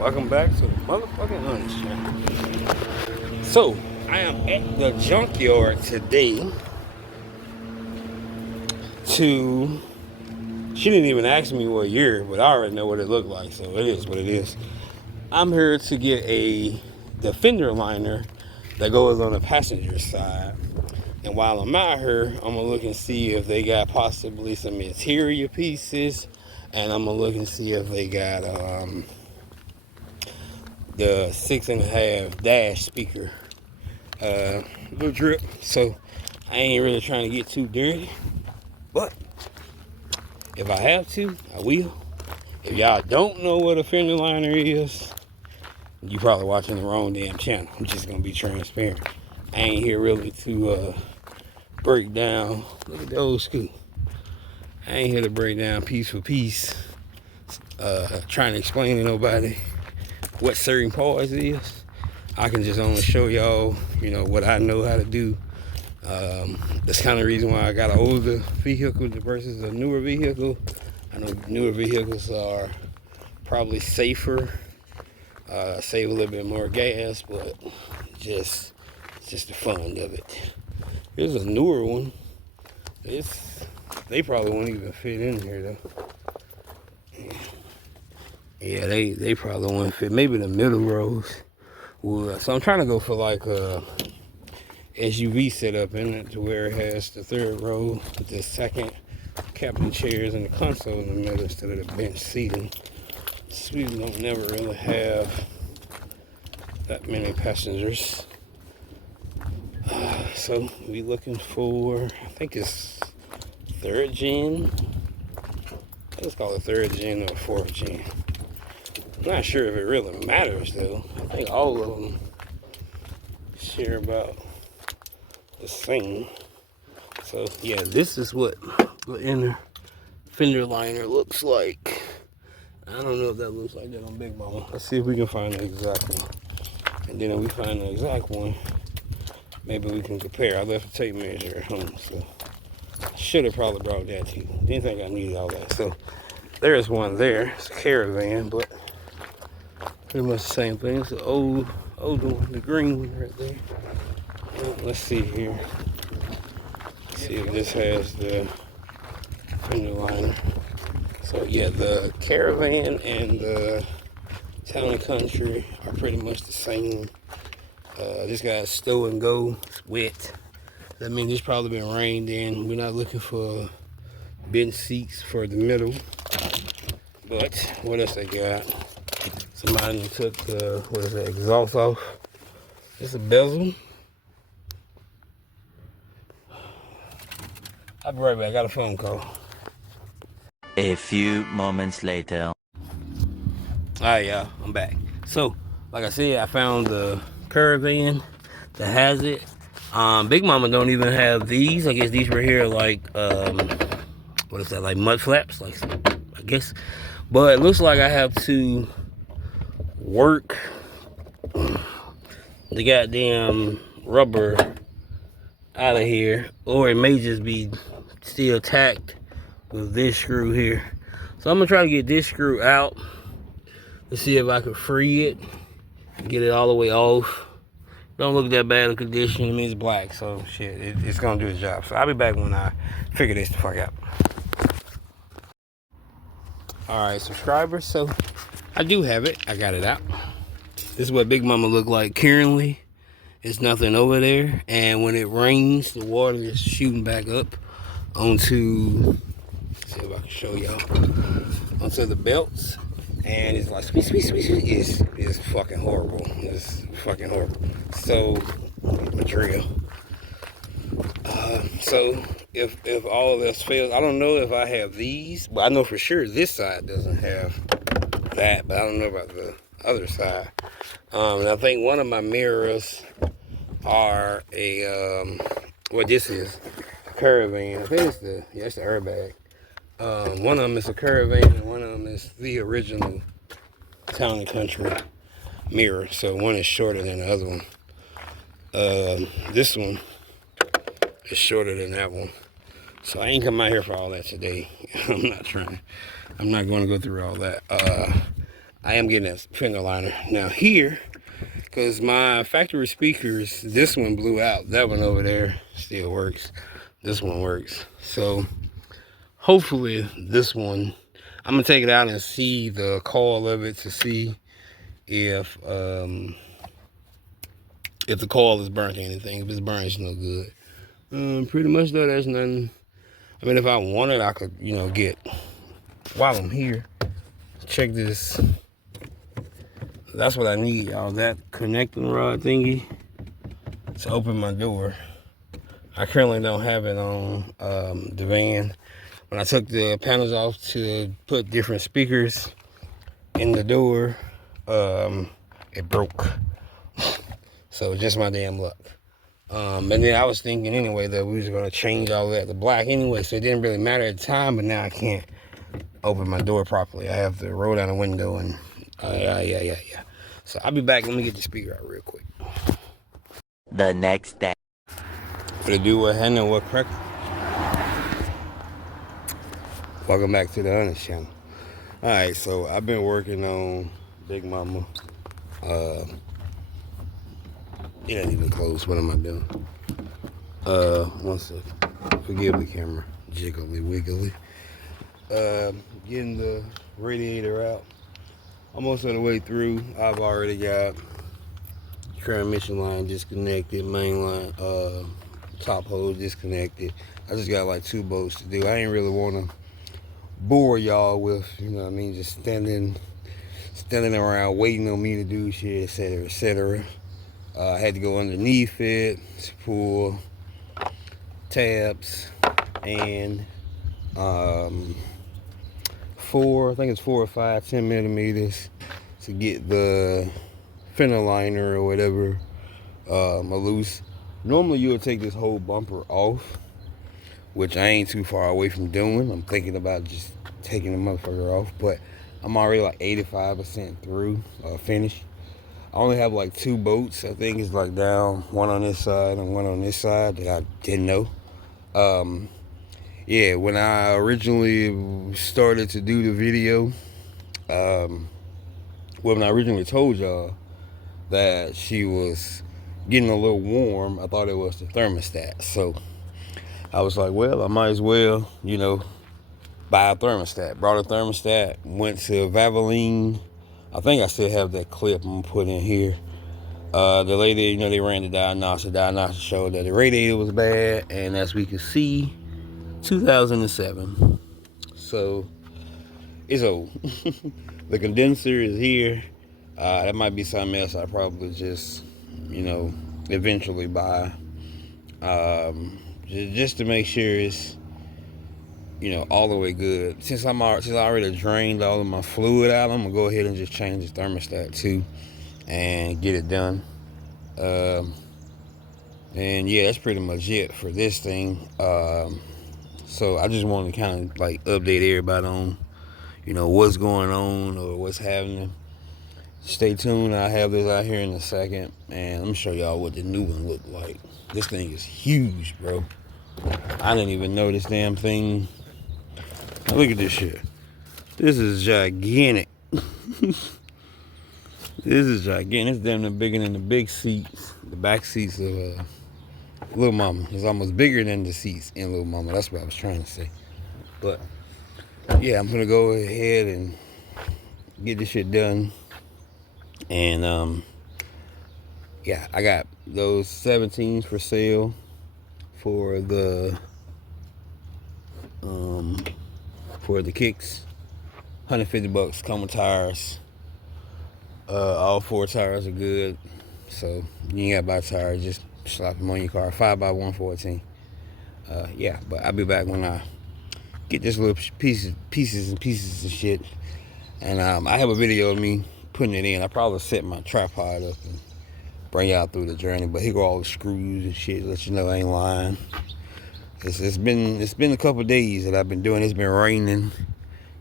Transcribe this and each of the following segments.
Welcome back to the motherfucking lunch channel. So, I am at the junkyard today to... She didn't even ask me what year, but I already know what it looked like, so it is what it is. I'm here to get the fender liner that goes on the passenger side. And while I'm out here, I'm gonna look and see if they got possibly some interior pieces, and I'm gonna look and see if they got the 6.5 dash speaker little drip. So I ain't really trying to get too dirty, but if I have to, I will. If y'all don't know what a fender liner is, you probably watching the wrong damn channel. I'm just gonna be transparent. I ain't here really to break down. Look at the old school. I ain't here to break down piece for piece, trying to explain to nobody what certain parts is. I can just only show y'all, what I know how to do. That's kind of the reason why I got an older vehicle versus a newer vehicle. I know newer vehicles are probably safer, save a little bit more gas, but it's just the fun of it. Here's a newer one. They probably won't even fit in here though. Yeah, they probably won't fit. Maybe the middle rows would. So I'm trying to go for like a SUV setup in it, to where it has the third row with the second captain chairs and the console in the middle instead of the bench seating. Sweden don't never really have that many passengers. So we looking for, I think it's third gen. Let's call it third gen or fourth gen. I'm not sure if it really matters though. I think all of them share about the same. So yeah, this is what the inner fender liner looks like. I don't know if that looks like that on Big Mama. Let's see if we can find the exact one. And then if we find the exact one, maybe we can compare. I left a tape measure at home, so I should have probably brought that to you. Didn't think I needed all that. So there's one there. It's a Caravan, but pretty much the same thing. It's the old one, the green one right there. Let's see here. Let's see if this has the fender liner. So yeah, the Caravan and the Town & Country are pretty much the same. This guy's stow and go. It's wet. That means it's probably been rained in. We're not looking for bench seats for the middle. But what else they got? Somebody took the, what is that, exhaust off. It's a bezel. I'll be right back. I got a phone call. A few moments later. Alright, y'all, I'm back. So, like I said, I found the Caravan that has it. Big Mama don't even have these. I guess these right here are like, what is that, like mud flaps, like, I guess. But it looks like I have to work the goddamn rubber out of here, or it may just be still tacked with this screw here. So I'm gonna try to get this screw out to see if I can free it and get it all the way off. Don't look that bad of condition. I mean, it's black, so shit, it's gonna do its job. So I'll be back when I figure this the fuck out. Alright, subscribers, so I do have it. I got it out. This is what Big Mama look like currently. It's nothing over there, and when it rains, the water is shooting back up onto, let's see if I can show y'all, onto the belts, and it's like squeeze. It's fucking horrible. It's fucking horrible. So material. So if all of this fails, I don't know if I have these, but I know for sure this side doesn't have that, but I don't know about the other side. And I think one of my mirrors are a what this is, a Caravan. I think it's the airbag. One of them is a Caravan and one of them is the original Town & Country mirror. So one is shorter than the other one. This one is shorter than that one. So I ain't come out here for all that today. I'm not going to go through all that. I am getting a fender liner. Now here, because my factory speakers, this one blew out. That one over there still works. This one works. So hopefully this one, I'm gonna take it out and see the coil of it to see if the coil is burnt or anything. If it's burnt, it's no good. Pretty much though, there's nothing. I mean, if I wanted, I could, you know, get, while I'm here, check this. That's what I need, y'all. That connecting rod thingy to open my door. I currently don't have it on the van. When I took the panels off to put different speakers in the door, it broke. So just my damn luck. And then I was thinking anyway that we was gonna change all that to black anyway, so it didn't really matter at the time. But now I can't open my door properly. I have to roll down the window and yeah. So I'll be back. Let me get the speaker out real quick. The next day. For the do what Hannah, what crack. Welcome back to the Honest channel. Alright, so I've been working on Big Mama. It ain't even close. What am I doing? One second. Forgive the camera. Jiggly wiggly. Getting the radiator out. Almost on the way through. I've already got transmission line disconnected, main line, top hose disconnected. I just got like 2 bolts to do. I ain't really want to bore y'all with, you know what I mean, just standing around waiting on me to do shit, etc., etc. I had to go underneath it to pull tabs and 4 or 5 10 millimeters to get the fender liner or whatever loose. Normally you would take this whole bumper off, which I ain't too far away from doing. I'm thinking about just taking the motherfucker off, but I'm already like 85% through, finished. I only have like 2 bolts. I think it's like down, one on this side and one on this side that I didn't know. Yeah, when I originally started to do the video, when I originally told y'all that she was getting a little warm, I thought it was the thermostat. So I was like, well, I might as well, you know, buy a thermostat. Brought a thermostat, went to Valvoline. I think I still have that clip I'm gonna put in here. The lady, you know, they ran the diagnostic. Diagnostic showed that the radiator was bad, and as we can see, 2007. So it's old. The condenser is here. That might be something else I probably just, you know, eventually buy. Just to make sure it's, you know, all the way good. Since I already drained all of my fluid out, I'm gonna go ahead and just change the thermostat too and get it done. And yeah, that's pretty much it for this thing. So I just wanted to kind of like update everybody on, you know, what's going on or what's happening. Stay tuned. I'll have this out here in a second, and I'm gonna show y'all what the new one looked like. This thing is huge, bro. I didn't even know this damn thing. Now look at this shit. This is gigantic. This is gigantic. It's damn near bigger than the big seats, the back seats of Little Mama. It's almost bigger than the seats in Little Mama. That's what I was trying to say. But yeah, I'm gonna go ahead and get this shit done. And yeah, I got those 17s for sale for the kicks. $150 come with tires. All 4 tires are good, so you ain't gotta buy tires, just slap them on your car. 5x114. Yeah, but I'll be back when I get this little pieces and shit. And I have a video of me putting it in. I probably set my tripod up and bring y'all through the journey. But here go all the screws and shit. Let you know I ain't lying. It's been a couple days that I've been doing. It's been raining.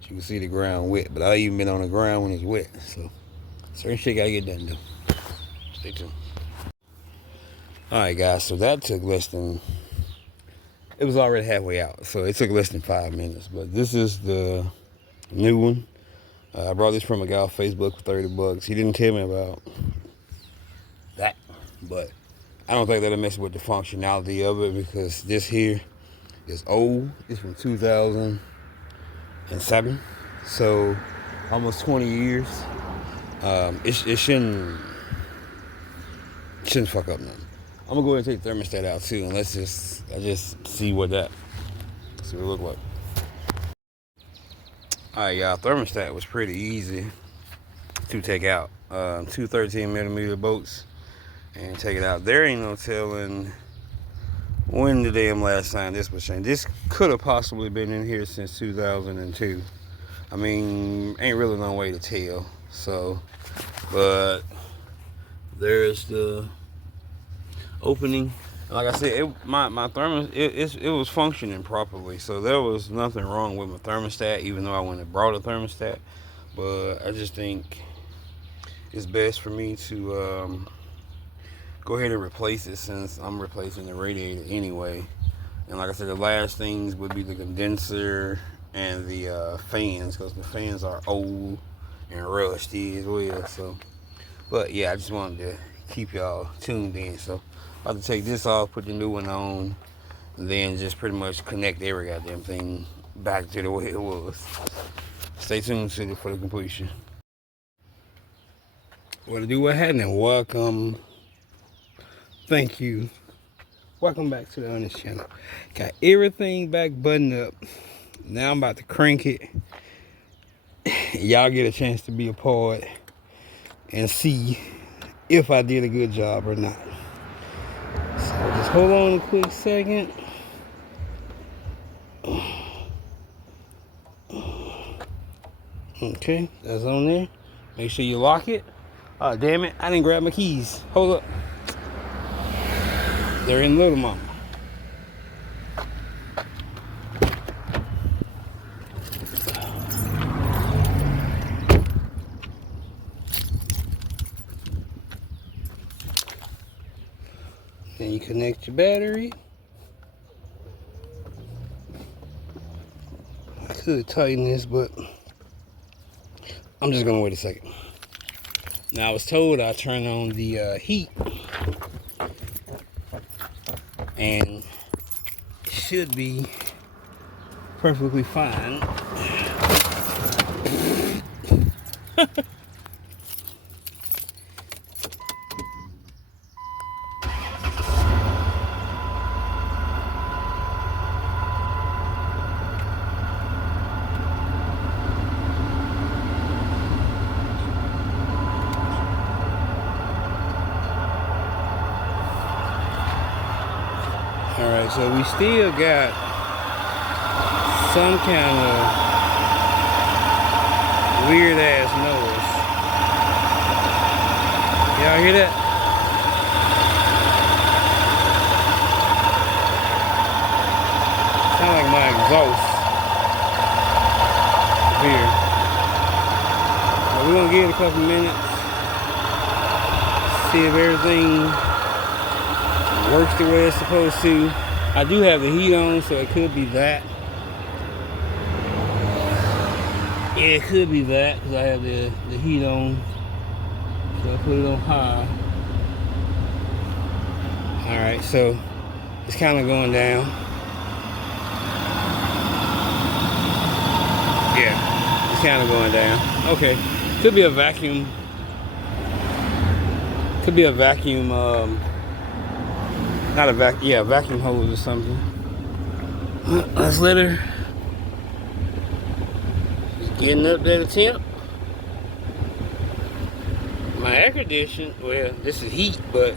You can see the ground wet, but I even been on the ground when it's wet. So certain shit gotta get done though. Stay tuned. All right, guys. So that took less than. It was already halfway out, so it took less than 5 minutes. But this is the new one. I brought this from a guy off Facebook for 30 bucks. He didn't tell me about that, but I don't think that'll mess with the functionality of it because this here is old. It's from 2007, so almost 20 years. It shouldn't fuck up nothing. I'm gonna go ahead and take the thermostat out too, and I just see what it look like. Alright, y'all, thermostat was pretty easy to take out. Two 13mm bolts and take it out. There ain't no telling when the damn last time this was changed. This could have possibly been in here since 2002. I mean, ain't really no way to tell. So, but there's the opening. Like I said, my thermos it was functioning properly, so there was nothing wrong with my thermostat, even though I went and brought a thermostat. But I just think it's best for me to go ahead and replace it since I'm replacing the radiator anyway. And like I said, the last things would be the condenser and the fans, because the fans are old and rusty as well. So, but yeah, I just wanted to keep y'all tuned in. So I'm about to take this off, put the new one on, and then just pretty much connect every goddamn thing back to the way it was. Stay tuned for the completion. What to do, what happening? Welcome. Thank you. Welcome back to the Honest channel. Got everything back buttoned up. Now I'm about to crank it. Y'all get a chance to be a part and see if I did a good job or not. So just hold on a quick second. Okay, that's on there. Make sure you lock it. Oh, damn it, I didn't grab my keys. Hold up. They're in Little Mama. Then you connect your battery. I could tighten this, but I'm just gonna wait a second. Now I was told I turn on the heat, and it should be perfectly fine. Alright, so we still got some kind of weird ass noise. Y'all hear that? Sound like my exhaust here. But we're gonna give it a couple minutes. See if everything works the way it's supposed to. I do have the heat on, so it could be that. Yeah, it could be that because I have the heat on. So I put it on high. Alright, so it's kind of going down. Yeah, it's kind of going down. Okay, could be a vacuum. Could be a vacuum, not a vacuum, yeah, vacuum hose or something. Let's let her. Just getting up to the temp. My air conditioning, well, this is heat, but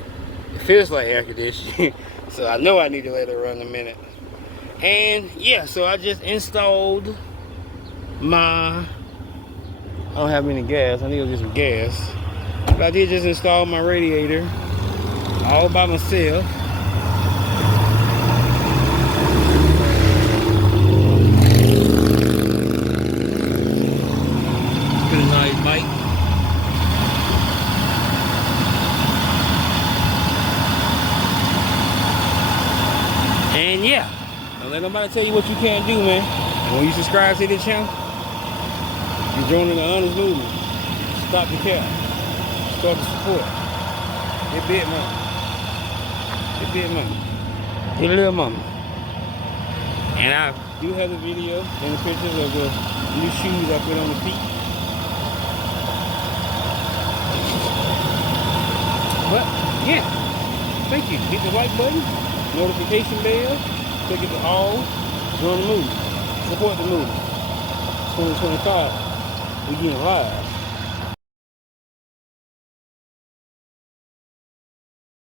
it feels like air conditioning. So I know I need to let it run a minute. And yeah, so I just installed my, I don't have any gas. I need to get some gas. But I did just install my radiator all by myself. Put a nice bite. And yeah, don't let nobody tell you what you can't do, man. And when you subscribe to this channel, You're joining the honest movement. Stop the cap. Start the support. Get big mama. Get big mama. Get little mama. And I do have the video and the pictures of the new shoes I put on the feet. But yeah, thank you. Hit the like button, notification bell, click it to all, join the movement, support the movement. 2025, we getting live.